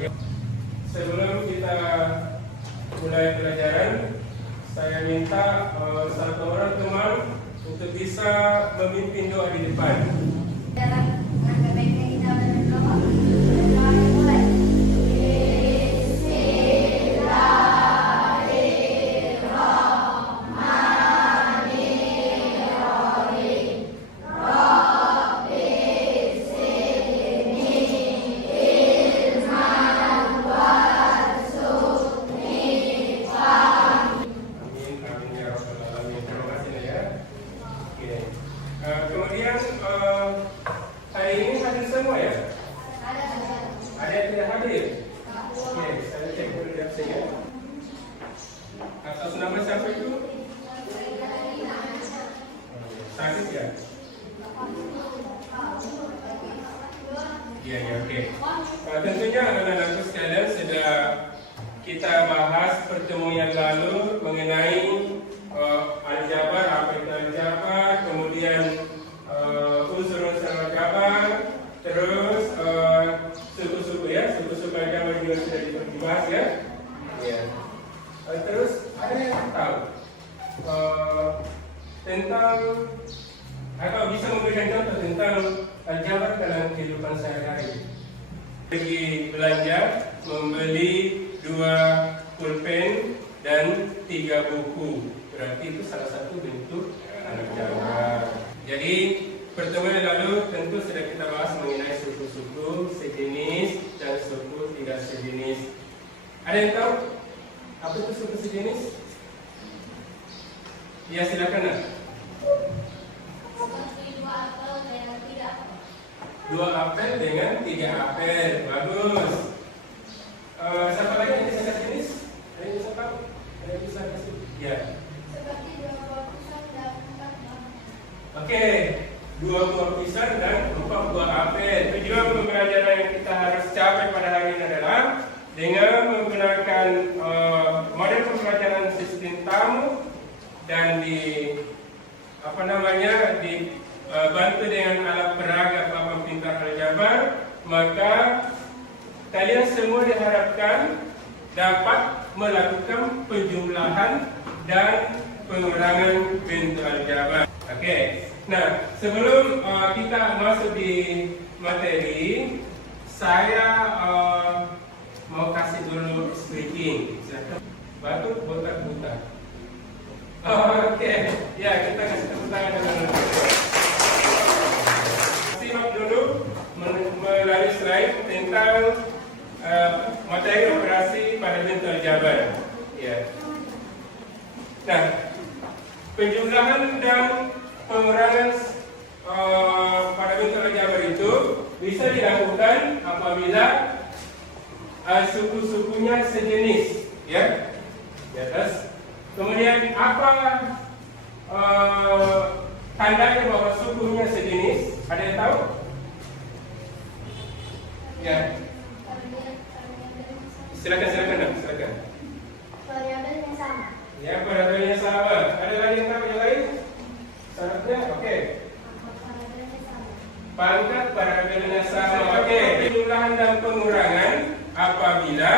Sebelum kita mulai pelajaran, saya minta satu orang teman untuk bisa memimpin doa di depan. Kemudian hari ini hadir semua ya? Ada yang tidak hadir? Oke, saya cek dulu di absennya. Atas nama siapa itu? Sakit ya? Iya, ya, oke. Tentunya anak-anakku sekalian sudah kita bahas pertemuan yang lalu mengenai aljabar, apa itu aljabar, kemudian unsur-unsur aljabar, terus suku-suku ya, suku-suku aljabar juga sudah dibahas ya. Ya. Terus ada yang tahu tentang atau bisa memberikan contoh tentang aljabar dalam kehidupan sehari-hari. Pergi belanja, membeli 2 pulpen dan 3 buku. Berarti itu salah satu bentuk aljabar. Jadi pertemuan yang lalu tentu sudah kita bahas mengenai suku-suku sejenis dan suku tidak sejenis. Ada yang tahu apa itu suku sejenis? Ya, silakan. Seperti 2 apel dengan 3 apel. 2 apel dengan 3 apel. Bagus. Siapa lagi yang bisa kasih jenis? Ada yang bisa tahu? Ada yang bisa kasih? Ya. Seperti 2 buah pisang dan 4 buah. Oke, 2 buah pisang dan 4 buah apel. Tujuan pembelajaran yang kita harus capai pada hari ini adalah dengan menggunakan model pembelajaran sistem tamu dan dibantu dengan alat peraga papan pintar aljabar, maka kalian semua diharapkan dapat melakukan penjumlahan dan pengurangan bentuk aljabar. Oke. Nah, sebelum kita masuk di materi, saya mau kasih dulu speaking. Batuk, botak, buta. Oke. Ya, kita kasih tepuk tangan dulu. Simak dulu melalui slide tentang materi operasi pada bentuk aljabar. Ya. Nah, penjumlahan dan pengurangan pada bentuk aljabar itu bisa dilakukan apabila suku-sukunya sejenis, ya. Di atas. Kemudian apa tandanya bahwa sukunya sejenis? Ada yang tahu? Ya. Silakan. Variabelnya sama. Ya, variabelnya sama. Ada lagi yang tahu yang lain? Syaratnya, oke. Variabelnya sama. Pangkat variabelnya sama. Oke. Penjumlahan dan pengurangan apabila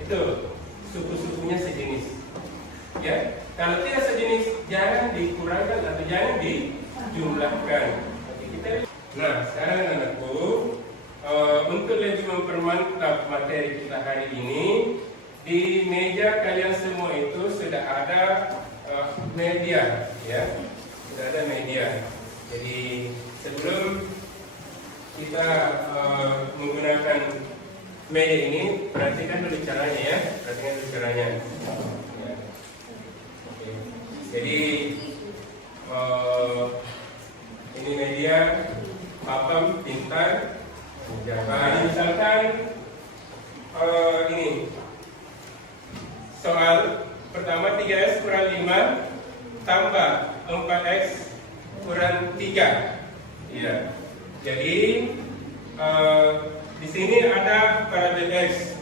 itu suku-sukunya sejenis. Ya, kalau tidak sejenis jangan dikurangkan atau jangan dijumlahkan. Nah, sekarang anakku, untuk lebih mempermantap materi kita hari ini, di meja kalian semua itu sudah ada media, ya, sudah ada media. Jadi sebelum kita menggunakan media ini, perhatikan dulu caranya ya, Ya. Oke. Jadi ini media papan pintar. Jadi misalkan ini soal pertama 3x kurang 5 tambah 4x kurang 3. Ya. Jadi di sini ada variabel x.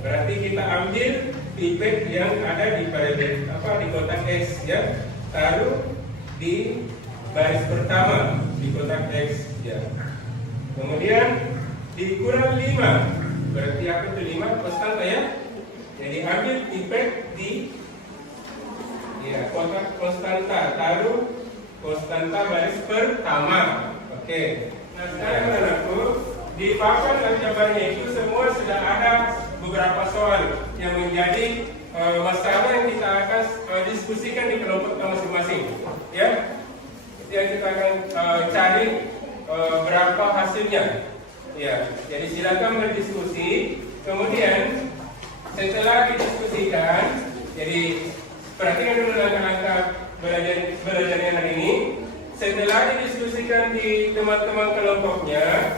Berarti kita ambil pipet yang ada di variabel di kotak x, ya. Taruh di baris pertama di kotak x, ya. Kemudian dikurang 5. Berarti apa itu 5? Konstanta ya. Jadi ambil impact di kotak konstanta, taruh konstanta baris pertama. Oke. Nah sekarang anakku, di papan aljabarnya itu semua sudah ada beberapa soal yang menjadi masalah yang kita akan diskusikan di kelompok kita masing-masing. Ya, yang kita akan cari berapa hasilnya. Ya, jadi silakan berdiskusi. Kemudian setelah didiskusikan, jadi perhatikan dulu langkah-langkah belajarnya hari ini. Setelah didiskusikan di teman-teman kelompoknya,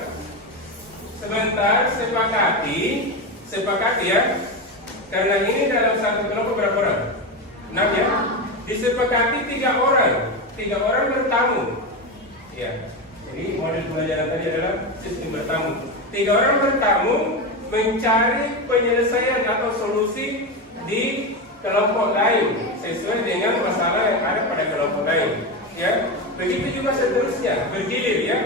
sebentar sepakati ya. Karena ini dalam satu kelompok berapa orang? 6 ya. Disepakati 3 orang. 3 orang bertamu. Ya. Jadi model pembelajaran tadi adalah sistem bertamu. 3 orang bertamu mencari penyelesaian atau solusi di kelompok lain sesuai dengan masalah yang ada pada kelompok lain. Ya. Begitu juga seterusnya, bergilir ya.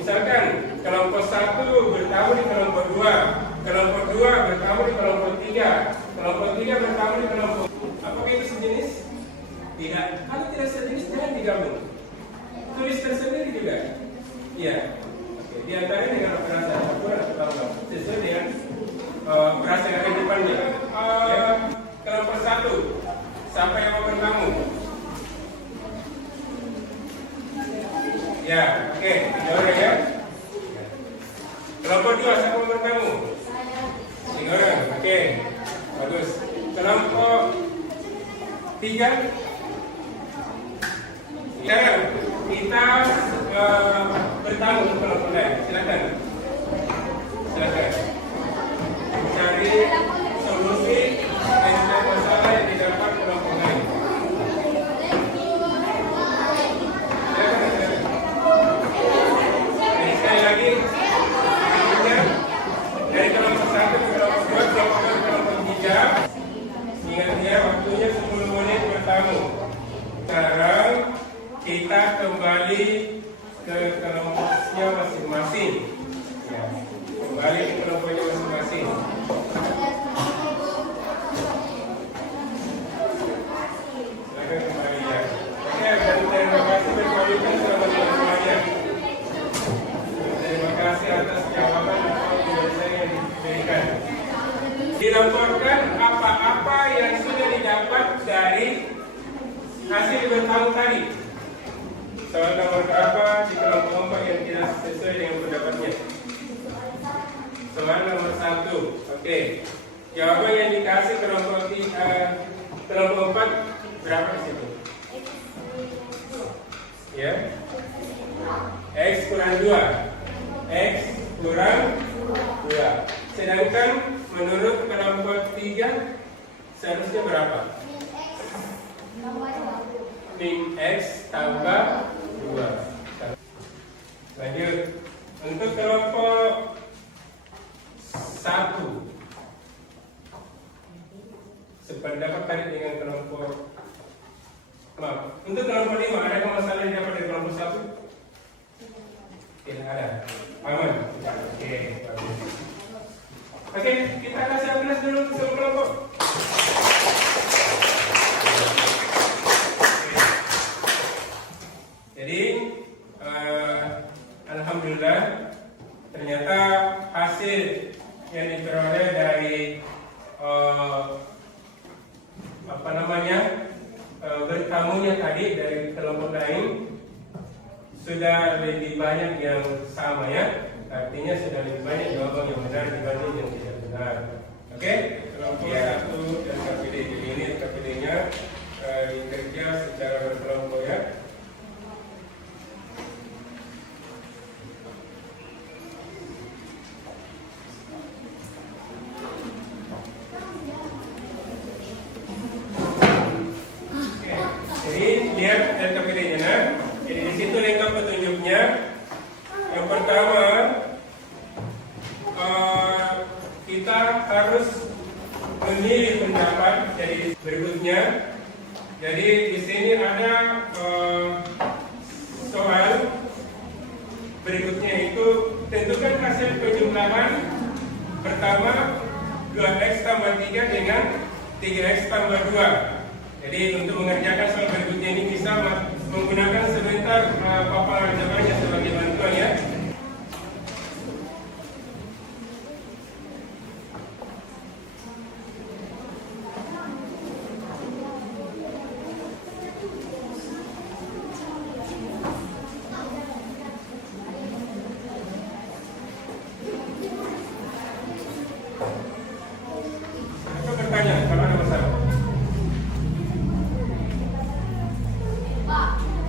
Misalkan kelompok 1 bertamu di kelompok 2, kelompok 2 bertamu di kelompok 3, kelompok 3 bertamu di kelompok. Apakah itu sejenis? Tidak. Kalau tidak sejenis jangan digabung. Tulis tersendiri juga. Iya. Oke. Di antaranya dengan perasaan akurat atau tambah sesuai dengan perasaan yang ada di depannya. Kelompok 1, siapa yang mau bertamu? Ya, oke, orang ya. Kelompok 2, siapa mau bertamu? 3 orang, oke, bagus. Kelompok 3, sekarang kita bertamu ke kelompok lain. Silakan. Cari solusi dari masalah yang didapat kelompok lain. Sekali lagi, dari kelompok 1 ke kelompok 2, kelompok 2 ke kelompok 3. Ingat ya, waktunya 10 menit bertamu. Sekarang kita kembali ke kelompoknya masing-masing. Ya, kembali ke kelompoknya masing-masing. Silakan kembali ya. Oke, dan terima kasih berkualitas selamat semuanya. Terima kasih atas jawaban atau penjelasan yang diberikan. Dilaporkan apa-apa yang sudah didapat dari hasil bertamu tadi. Soal nomor berapa di kelompok 4 yang tidak sesuai dengan pendapatnya? Soal nomor 1. Oke. Jawaban yang dikasih kelompok 4 berapa di situ? Ya. X kurang 2. X kurang 2. Sedangkan menurut kelompok 3 seharusnya berapa? Min X tambah 2. Lanjut. Untuk kelompok 1 sependapat tadi dengan kelompok. Maaf. Untuk kelompok 5 ada masalah yang dapat dari kelompok 1? Tidak ada. Aman. Oke. Oke, kita kasih kelas dulu ke semua kelompok. Jadi, alhamdulillah, ternyata hasil yang diperoleh dari bertamunya tadi dari kelompok lain sudah lebih banyak yang sama ya. Artinya sudah lebih banyak jawaban yang benar dibanding yang tidak benar. Oke? Kelompok 1 dan KPD. Jadi ini KPD-nya bekerja secara berkelompok ya. Jadi lihat KPD-nya. Nah. Jadi di situ lengkap petunjuknya. Yang pertama, kita harus memilih pendapat. Jadi berikutnya, jadi di sini ada soal berikutnya itu Tentukan hasil penjumlahan pertama 2x tambah 3 dengan 3x tambah 2. Jadi untuk mengerjakan soal berikutnya ini bisa menggunakan sebentar paparan jawabannya sebagai bantuan ya.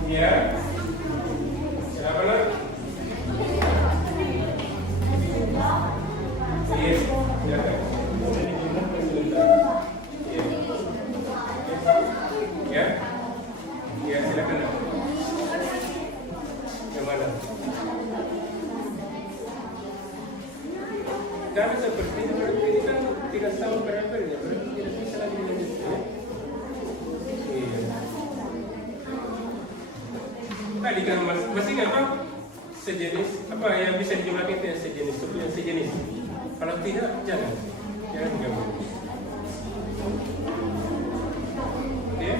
Ya, siapa nak? Yes, silakan. Ya, ya silakan. Yang mana? Dan seperti ini kan tidak sama variabelnya, berarti tidak bisa lagi dilanjutkan. Tadi kan masih apa? Sejenis apa yang bisa dijumlahkan itu yang sejenis, itu yang sejenis. Kalau tidak, jangan digabung. Ya,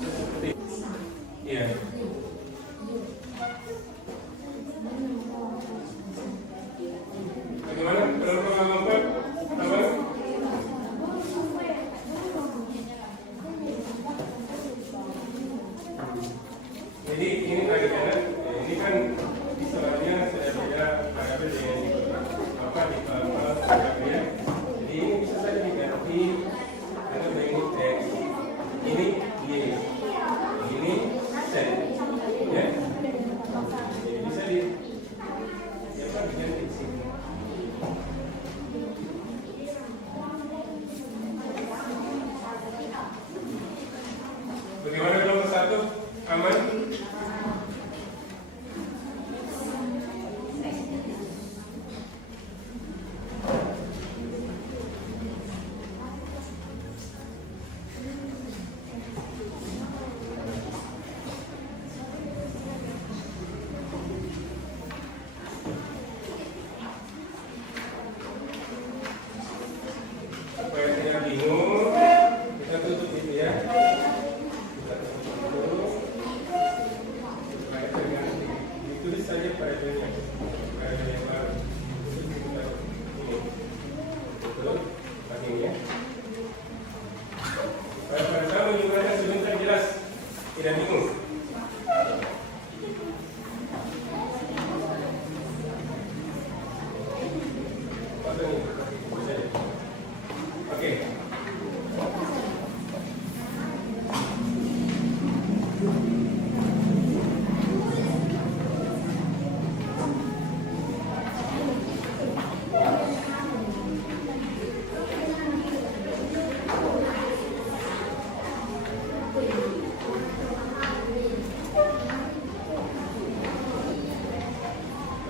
seperti ya. Bagaimana kalau kelompok apa? Jadi ini bagaimana? Ini kan soalnya sudah beda variabel dengan apa di variabelnya. Jadi ini bisa saja diganti dengan begini x, ini y, ini z, ya. Jadi bisa diganti di sini. Bagaimana kelompok satu? Aman? Supaya tidak bingung, kita tutup itu ya. Kita tutup dulu. Supaya terganti. Ditulis saja variabelnya. Variabel yang baru. Ini. Betul? Begini ya. Supaya pada saat menjumlahkan sebentar jelas. Tidak bingung. Oke.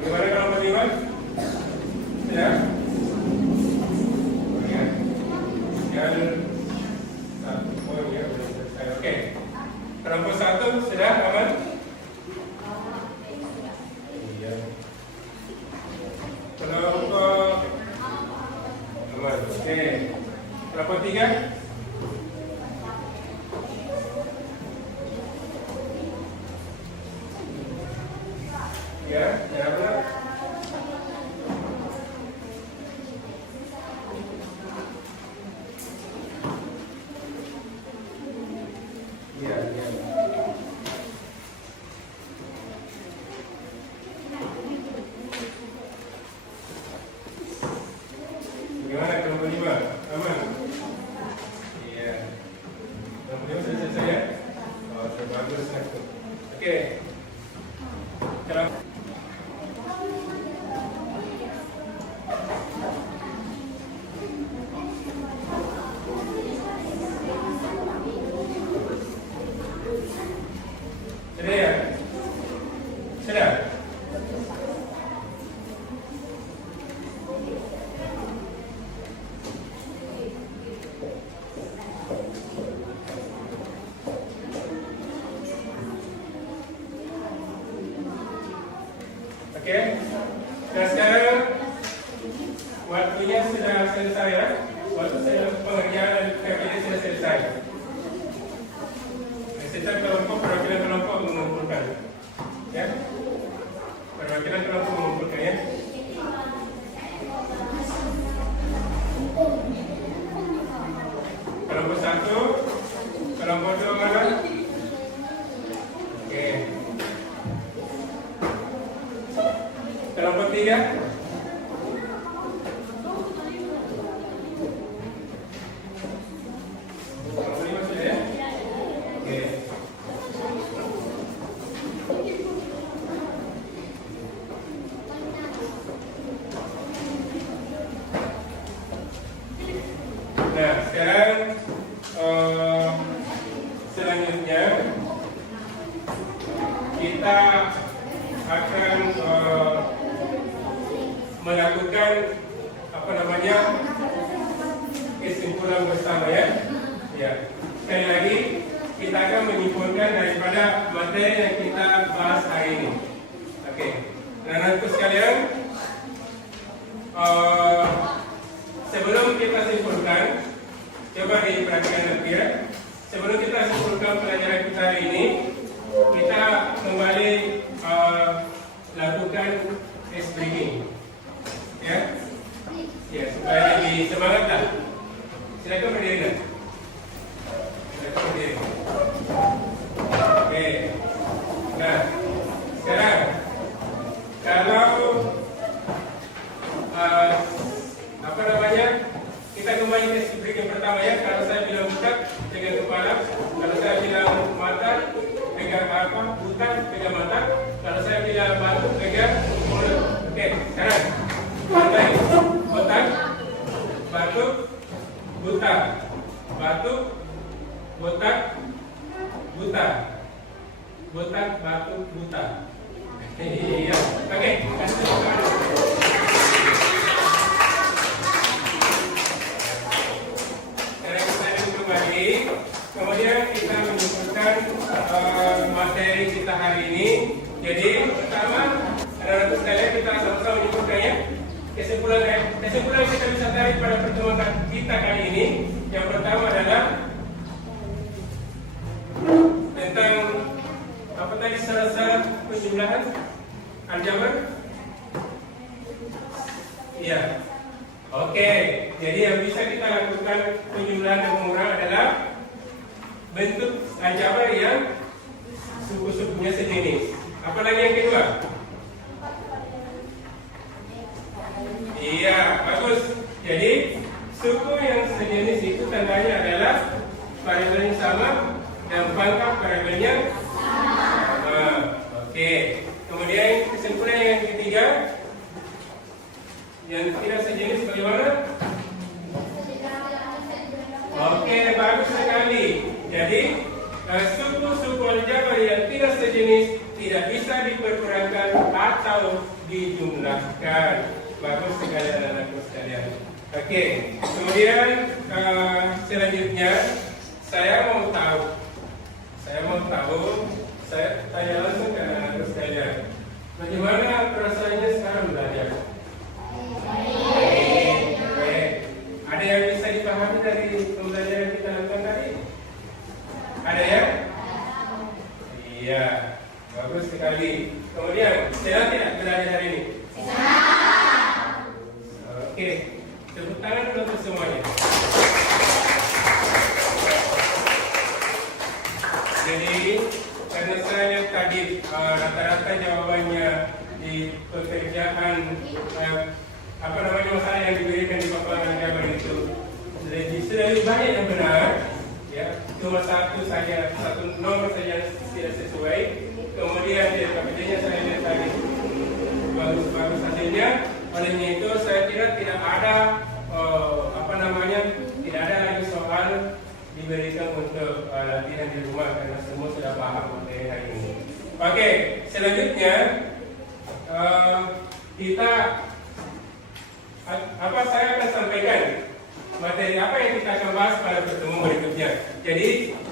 Bagaimana kalau beriman? Ya. Satu poin ya, oke. Kelompok satu sudah aman? Iya. Kelompok aman. Oke. Kelompok tiga? Ya, benar. Iya. Gimana kelompok lima? Aman? Iya. Kelompok lima sudah selesai ya? Oh, bagus. Oke. Kelompok sudah ya? Sudah? waktunya sudah selesai ya. Waktu saya pengerjaan KPD sudah selesai. Setiap kelompok perwakilan kelompok mengumpulkan, ya. Perwakilan kelompok mengumpulkan ya. Kelompok 1, kelompok 2 mana? Oke. Kelompok 3. Kelompok 5 sudah ya? Oke. Nah, sekarang selanjutnya kita akan melakukan kesimpulan bersama ya. Ya. Sekali lagi kita akan menyimpulkan daripada materi yang kita bahas hari ini. Oke. Anak-anakku sekalian, sebelum kita simpulkan, coba diperhatikan nanti ya. Sebelum kita simpulkan pelajaran kita hari ini, kita kembali lakukan ice breathing, ya, ya supaya lebih semangat lah. Silakan berdiri. Silakan berdiri. Oke. Nah, sekarang kalau kita kembali ke break yang pertama ya. Kalau saya bilang buka, pegang kepala. Kalau saya bilang mata, pegang apa? Buka, pegang mata. Kalau saya bilang batu, pegang mulut. Oke, sekarang mulai. Otak, batu, buta, batu, botak, buta, botak, batu, buta. Iya, oke. Kemudian kita menyimpulkan materi kita hari ini. Jadi pertama, anak-anak sekalian kita sama-sama menyimpulkannya. Kesimpulan kita bisa tarik pada pertemuan kita kali ini. Yang pertama adalah tentang apa tadi syarat-syarat penjumlahan aljabar. Iya. Oke. Jadi yang bisa kita lakukan penjumlahan dan pengurangan adalah bentuk aljabar yang suku-sukunya sejenis. Apalagi yang kedua? Iya, bagus. Jadi suku yang sejenis itu tandanya adalah variabelnya sama dan pangkat variabelnya sama. Oke. Kemudian kesimpulan yang ketiga, yang tidak sejenis bagaimana? Oke, bagus sekali. Jadi suku-suku aljabar yang tidak sejenis tidak bisa diperkurangkan atau dijumlahkan. Bagus sekali anak-anakku sekalian. Oke, kemudian selanjutnya saya mau tahu, saya tanya langsung ke anak-anakku sekalian. Bagaimana perasaannya sekarang belajar? Baik. Ada yang bisa dipahami dari pembelajaran kita lakukan tadi? Ada ya? Iya, bagus sekali. Kemudian, senang tidak belajar hari ini? Oke, tepuk tangan dulu untuk semuanya. Jadi, karena saya tadi rata-rata jawabannya di pekerjaan masalah yang diberikan di paparan aljabar itu lebih banyak yang benar. Ya, cuma satu nomor saja tidak sesuai. Kemudian di KPD-nya saya lihat tadi bagus hasilnya. Olehnya itu saya kira tidak ada tidak ada lagi soal diberikan untuk latihan di rumah karena semua sudah paham materi hari ini. Oke, selanjutnya kita saya akan sampaikan materi apa yang kita akan bahas pada pertemuan berikutnya. Jadi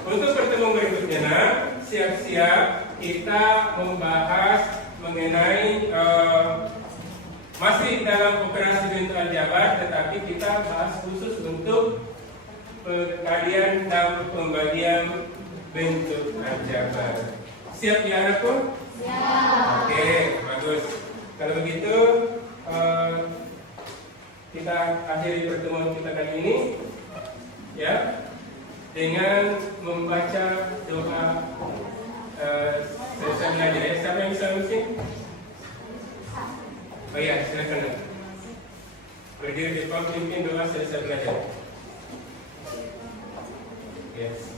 untuk pertemuan berikutnya, siap-siap kita membahas mengenai Masih dalam operasi bentuk aljabar, tetapi kita bahas khusus untuk perkalian dan pembagian bentuk aljabar. Siap ya anakku? Siap. Oke, bagus. Kalau begitu kita akhiri pertemuan kita kali ini, ya, dengan membaca doa selesai belajar. Siapa yang bisa musik? Oh iya, silakan. Berdiri di depan pimpin doa selesai belajar. Yes.